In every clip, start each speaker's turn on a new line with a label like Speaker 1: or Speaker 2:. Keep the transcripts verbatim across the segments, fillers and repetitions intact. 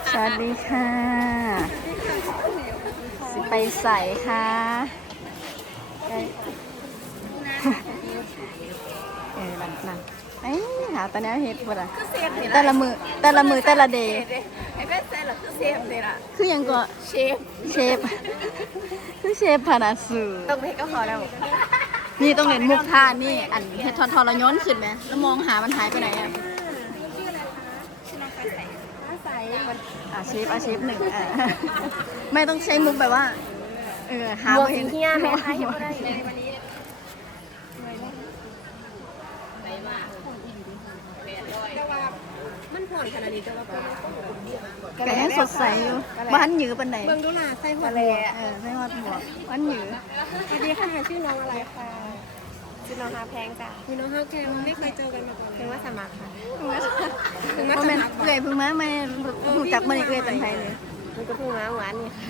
Speaker 1: สวัสดีค่ะสิไปใส่ค่ะเออนั่นนั่นเอ้ยหาตอนนี้เฮ็ดบ่ล่ะแต่ละมือแต่ละมือแต่ละเดย์
Speaker 2: ไอ้แม่ใส่หรอคือเซฟเลยล่ะ
Speaker 1: คือยังก็
Speaker 2: เชฟ
Speaker 1: เชฟคือเชฟพานาสู
Speaker 2: ต้องไปก็พอแล้ว
Speaker 1: นี่ต้องเห็นมุกท่านี่อันเฮ็ดทอนทอนเราย้อนขึ้นไหมแล้วมองหามันหายไปไหนอ่ะอาชีพอาชีพหนึ่งอ่ะไม่ต้องใช้มุกแบบว่าเออหา
Speaker 2: หมวกสีเฮียแม่ไทยยังไม่ได้มันผ่อนขนาดนี้จะว่า
Speaker 1: ก็ยังสดใสอยู่บ้านหยือปันไหน
Speaker 2: เบิ่งดูล่ะใส่หัว
Speaker 1: เออใส่หัวหมวกบ้านหยือ
Speaker 2: สวัสดีค่ะชื่อน้องอะไรคะชื่อน้องฮาแพงจ้ะชื่อน้องฮาแพงไม่เคยเจอกันมาก่อนถึงว่าสมัครค่ะ
Speaker 1: ถึงว่าสมัครเอื่อยพึ่งมาไม่รู้จักมันเอื่อยเป็นไทยเลย
Speaker 2: มันก็เพิ่งมาหวานนี่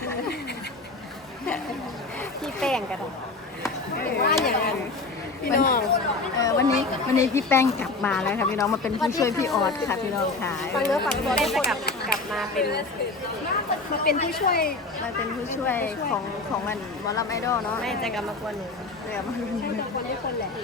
Speaker 2: พี่แป้งกันว่าอย่างนั้นพี่น้อง
Speaker 1: เออวันนี้วันนี้พี่แป้งกลับมาแล้วค่ะพี่น้องมาเป็นผู้ช่วยพี่ออสค่ะพี่น้องค่ะ
Speaker 2: ฟังเนื้อฟังตัวได้กลับกลับมาเป็น
Speaker 1: มาเป็นผู้ช่วยมาเป็นผู้ช่วยของของมันวอลลัมไอดอลเนาะ
Speaker 2: ไม่จะกลับมากวนหนู
Speaker 1: เดี๋ยวมา
Speaker 2: ใช่จะกวนทุกคนแหละ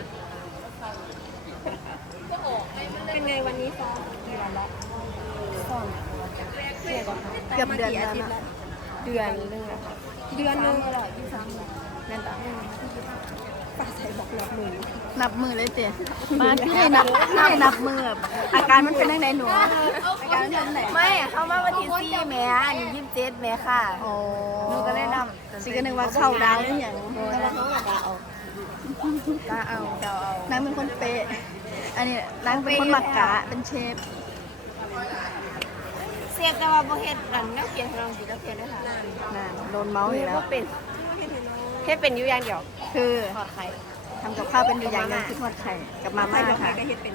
Speaker 2: เป็นไงวันนี้ซ้อมกี่วันแล้วซ้อมเกื
Speaker 1: อบเดือนแล้วนะ
Speaker 2: เดือนนึงอะเดือนนึงอร่อยที่ซ้ำ
Speaker 1: นั่นต่อ
Speaker 2: ป้าใส่บอกนับมือ
Speaker 1: นับมือเลยเตี๋ยมาพี่ให้นับพี่ให้นับมืออาการมันเป็นยังไงหนูอาการมันเป็นไหน
Speaker 2: ไม่เขามาวันที่สี่แม่อันนี้ยี่สิบเจ็ดแม่ค่ะหนูก็เลยนำ
Speaker 1: สิก็นึกว่าเข้าดาวหรือยัง
Speaker 2: แล้วเขาก็เอากาเอาเดาเอา
Speaker 1: นางเป็นคนเป๊ะอันนี้นางเป็นคนหมักกะเป็นเชฟ
Speaker 2: เสียแต่ว่าโบเฮ็ดนั่นนักเรียนลองสินักเรียนได้ค่ะ
Speaker 1: นั่นโดนเมาส์อยู่แล้ว
Speaker 2: เป็นแค่เป็นอยู่อย่างเดียว
Speaker 1: คือ
Speaker 2: ทอดไข่
Speaker 1: ทำกับข้าวเป็นอยู่อย่างนึงคือทอดไข่กับมาม่าค่ะ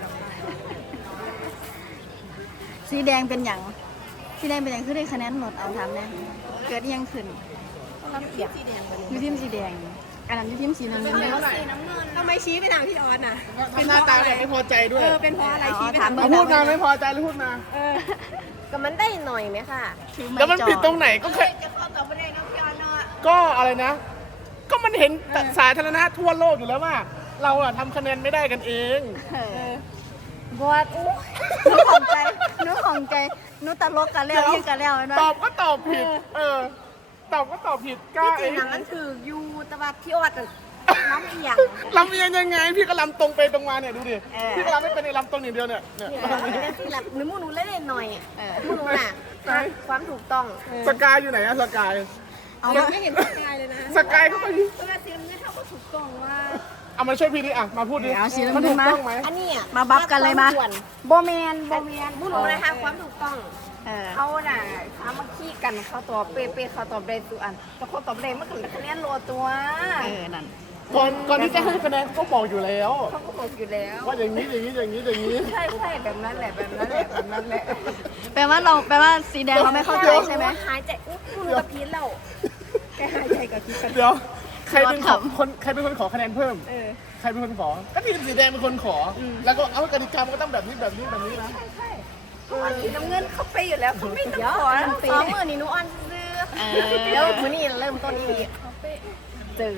Speaker 1: สีแดงเป็นอย่างสีแดงเป็นอย่างคือได้คะแนนหมดเอาทำเนี่ยเกิดยังขึ้นยูทิมสีแดงอันนั้นยูทิมสีน้ำเงิน
Speaker 2: ทำไมชี้ไปทางพี่ออสน่ะ
Speaker 3: เป็นหน้าตาแบบไม่พอใจด้วย
Speaker 2: เออเป็นเพราะอะไรชี้ไปทาง
Speaker 3: พูดมาไม่พอใจหรือพูดมา
Speaker 2: เออก็มันได้หน่อยไหมค่ะ
Speaker 3: แล้วมันผิดตรงไหนก็แค่ก็อะไรนะก็มันเห็นสาธารณะทั่วโลกอยู่แล้วว่าเราอะทำคะแนนไม่ได้กันเอง
Speaker 2: บอดอู้
Speaker 1: นุ๊กของใจนุ๊กของใจนุ๊กตลกกันแล้วยืดกันแล้ว
Speaker 3: ตอบก็ตอบผิดเออตอบก็ตอบผิด
Speaker 2: ก็จริงๆนั้นคือยูแต่ว่าพี่ออดล้ำเอียง
Speaker 3: ล้ำเอียงยังไงพี่ก็ล้ำตรงไปตรงมาเนี่ยดูดิพี่ก็ล้ำไม่เป็นไอ้ล้ำตรงอย่างเดียวเนี่ยเนี่ย
Speaker 2: ที่หลับหนูมูหนูเล่นหน่อยมูหนูน่ะความถูกต้อง
Speaker 3: สกายอยู่ไหนอะสกาย
Speaker 2: เอาไม่เห็นสกายเลยนะ
Speaker 3: สกายเขาไป
Speaker 2: สกายซีมันไม่เท่ากับถูกต้องว่า
Speaker 3: เอามาช่วยพี่ดิอ่ะมาพูดดิ
Speaker 1: เอาชีมันถูกต้อง
Speaker 3: ไหม
Speaker 2: อันนี้
Speaker 1: มาบัฟกันเลยมา
Speaker 2: โบแมนโบแมนมูหนูนะคะความถูกต้องเขาน่ะเขามาขี้กันเขาตอบเป๊ะๆเขาตอบได้ตัวอันแต่เขาตอบได้เมื่อกี้คะแนนโลตัว
Speaker 1: เออนั่น
Speaker 3: ก่อนก่อนที่จะให้คะแนนก็บอกอยู่แล้ว
Speaker 2: เขาก็บอกอยู่แล้ว
Speaker 3: ว่าอย่างนี้อย่างนี้อย่างนี้อย่างนี้
Speaker 2: ใช่ใช่แบบนั้นแหละแบบนั้นแหละแบบนั้นแหละ
Speaker 1: แปลว่าเราแปลว่าสีแดงเราไม่เข้าใจใช่ไหม
Speaker 2: หายใจอุ้ยกับพีนเราแกหายใจกับพีน
Speaker 3: เดี๋ยวใครเป็นคนใครเป็นคนขอคะแนนเพิ่มใครเป็นคนขอก็ทีมสีแดงเป็นคนขอแล้วก็เอากติกามันก็ต้องแบบนี้แบบนี้แบบนี้นะ
Speaker 2: สีน้ำเงินเขาไปอยู่แล้วเขาไม่ต้องขอสองหมื่นนี่นุอันซื้อแล้วมือนี่เริ่มต้นอีกเจอ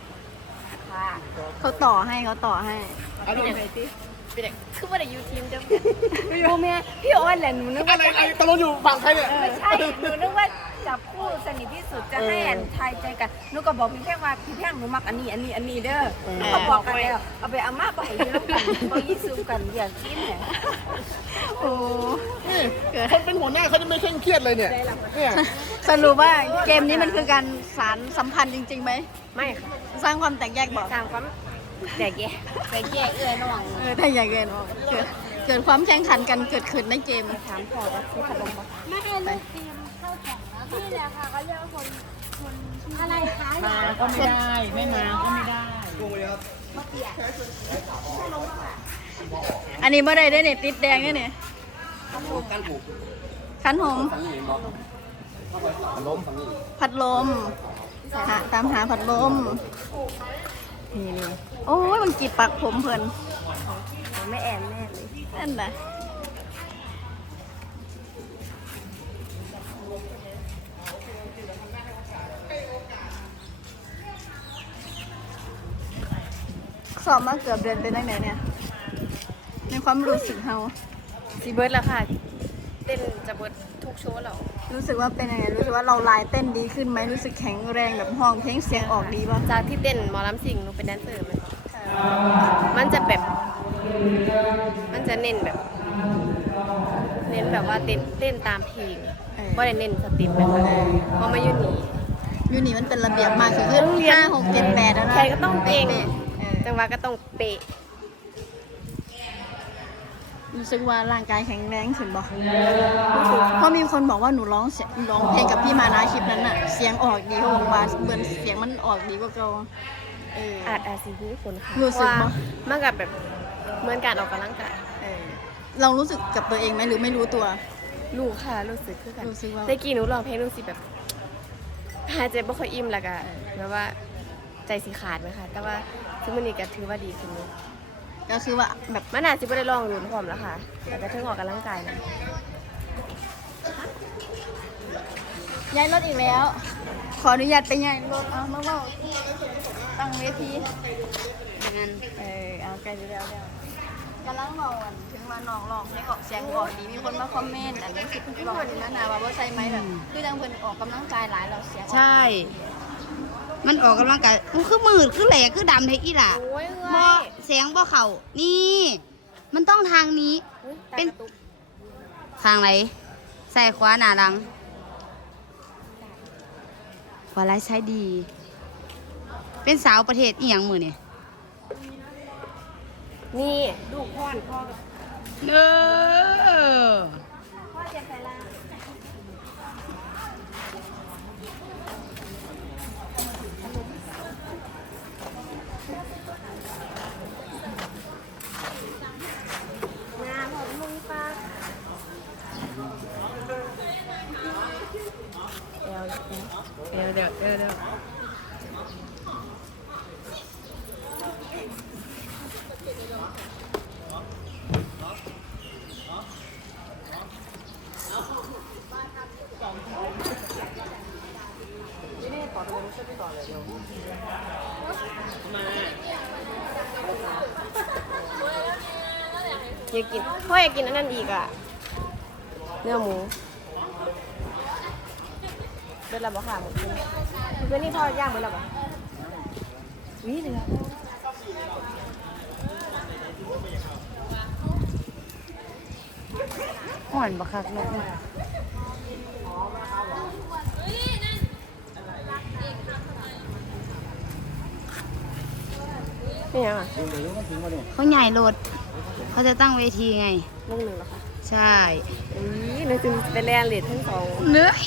Speaker 1: เขาต่อให้เขาต่อให้
Speaker 2: พี่เด็กพี่เด็กคือว่าเด็กยูทีมจะโมเมียพี่อ้อนแหละหนูนึกว่า
Speaker 3: อะไรตกลงอยู่ฝั่งใครเนี่ย
Speaker 2: ไม่ใช่หนูนึกว่าจับคู่สนิทที่สุดจะให้อันทายใจกันหนูก็บอกพี่แค่ว่าพี่แค่หนูมักอันนี้อันนี้อันนี้เด้อเขาบอกกันแล้วเอาไปอาม่าไปยืมกันไปยี่สิบกันอย่างกินเนี่ย
Speaker 1: โอ้
Speaker 3: คนเป็นหัวหน้าเขาจะไม่เคร่งเครียดเลยเนี่ยเนี่ย
Speaker 1: สรุปว่าเกมนี้มันคือการสารสัมพันธ์จริงๆไหม
Speaker 2: ไม่ค่ะ
Speaker 1: สร้างความแตกแยกบอก
Speaker 2: สร้างความแตกแยกแตกแยกเอื้อน้อง
Speaker 1: เออแตกแยกเอื้อน้องเกิดเกิดความแข่งขันกันเกิดขึ้นในเกม
Speaker 2: ถามพ่อว่าซื้อขนมมา
Speaker 4: ไม่ให้ลูกทีมเข้าแข่งนะนี่แหละค่ะเขาเรียกว่าคนคนอะไรคะ
Speaker 3: มาก็ไม่ได้ไม่มาก็ไม่ได้
Speaker 1: อันนี้เมื่อไรได้เนี่ยติดแดงเนี่ยขันหงผัดลมหาตามหาผัดลมนี่นี่โอ้ยมันกีบปักผมเพื่อน
Speaker 2: ไม่แอนแน่เลย
Speaker 1: นั่นแหละสอบมาเกือบเดือนเป็นตั้งไหนเนี่ยในความรู้สึกเฮา
Speaker 2: ซีเบิร์ดแล้วค่ะ เต้นจะเบิร์ดทุกโชว์แล้ว
Speaker 1: รู้สึกว่าเป็นยังไงรู้สึกว่าเราลายเต้นดีขึ้นไหมรู้สึกแข็งแรงแบบห้องเพลงเสียงออกดีป่ะ
Speaker 2: จากที่เต้นหมอลำสิงหนูเป็นแดนเซอร์มันมันจะแบบ มันจะเน้นแบบ เน้นแบบว่าเต้นเต้นตามเพลงว่าได้เน้นสติปแบบพอมาอยู่นี่
Speaker 1: ยูนี่มันเป็นระเบียบมากคือขึ้นห้าหกเจ็ดแปดแล้วนะ
Speaker 2: ใครก็ต้องเก่ง
Speaker 1: เออ
Speaker 2: จังหวะก็ต้องเป๊ะ
Speaker 1: รู้สึกว่าร่างกายแข็งแรงขึ้นบ่รู้สึกเพราะมีคนบอกว่าหนูร้องเสียงร้องเพลงกับพี่มานะคลิปนั้นน่ะเสียงออกดีเขาบอกว่าเหมือนเสียงมันออกดีกว่าเก่าเออ
Speaker 2: อาจอาจสิมีผลค่ะ
Speaker 1: รู้สึก
Speaker 2: ว่า
Speaker 1: ปะ
Speaker 2: มันกับแบบเหมือนการออกกำลังกาย
Speaker 1: เออเรารู้สึกกับตัวเองไหมหรือไม่รู้ตัว
Speaker 2: รู้ค่ะรู้สึกคือกัน
Speaker 1: รู้สึกว่า
Speaker 2: แต่กี้หนูร้องเพลงรู้สึกแบบหายใจไม่ค่อยอิ่มแล้วก็แบบว่าใจสิขาดไหมคะแต่ว่าทุกวันนี้ก็ถือว่าดีขึ้นอยู่
Speaker 1: ก็คือว่าแบบ
Speaker 2: มันอาจจะไม่ได้ลองดูพร้อมแล้วค่ะ แต่ก็เพิ่งออกกำลังกายนะ
Speaker 1: ย้ายรถอีกแล้ว ขออนุญาตไปย้ายรถเอามาเว่าตั้งเวทีงั้นเออเอาใกล้จะแล้วแล้วกำลังมองวันถึงมาน้องร้องเพลงออกเสียงออกดีมีคนมาคอมเมนต์อันนี้คือเพิ่งร้องอยู่นะนาว่าบ่ใส่ไหมแบบคือจังเพิ่นออกกำลังกายหลายเราเสียงออก
Speaker 5: ใช่ มันออกกำลังกายมันคือมืดคือแหลกคือดำเทอีหล่ะ
Speaker 2: โอ้ย
Speaker 5: บ่
Speaker 2: เอ้ย
Speaker 5: เสียงบ่เข่านี่ มันต้องทางนี้
Speaker 2: อุ๊ย
Speaker 5: เป็น
Speaker 2: ตากระตุก
Speaker 5: ทางไหนใส่ขวาหน้าหลัง ขวาไร้ายใช้ดี เป็นสาวประเทศอีหยังมือเนี่ย
Speaker 2: นี่ดูพ่อนพ่อกับ
Speaker 5: เออ
Speaker 2: พ่อเจ็บไปละงาผมมึงปะเดี๋ยวเดี๋ยวเดี๋ยวเดี๋ยวอยากกินพ่ออยากกินอันนั้นอีกอ่ะ เนื้อหมูเป็นระบบค่ะหมูกินมันเป็นนี่ทอดย่างเป็นระบบวิเหลือ
Speaker 5: ห่อนบักคักเนาะ
Speaker 2: เป็นยังอ่ะ
Speaker 5: เขาใหญ่โลด เขาจะตั้งเวทีไง
Speaker 2: ลงหนึ่งเหรอคะ
Speaker 5: ใช่
Speaker 2: อุ้ยนึกถึงเป็นแลนเลดทั้งสอง
Speaker 5: เนื้อย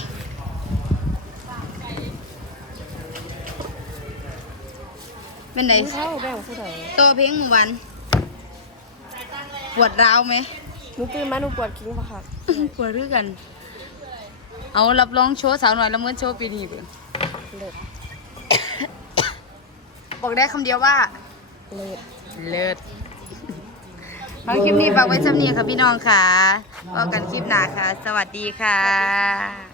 Speaker 5: เป็นไง
Speaker 2: เข้าแบ่งผู้ใด
Speaker 5: ตัวเพลงหมู่วันปวดร้าวไหม
Speaker 2: หนูตื่นมาหนูปวดคิ้งปะคะ
Speaker 5: ปวดรือกัน เอารับรองโชว์สาวหน่อยละเมินโชว์ปีนี้เบิ่ง
Speaker 2: เลิศ
Speaker 5: บอกได้คำเดียวว่า
Speaker 2: เลิศ
Speaker 5: เลิศเอาคลิปนี้ฝากไว้สำเนียงค่ะพี่น้องค่ะพบกันคลิปหน้าค่ะ สวัสดีค่ะ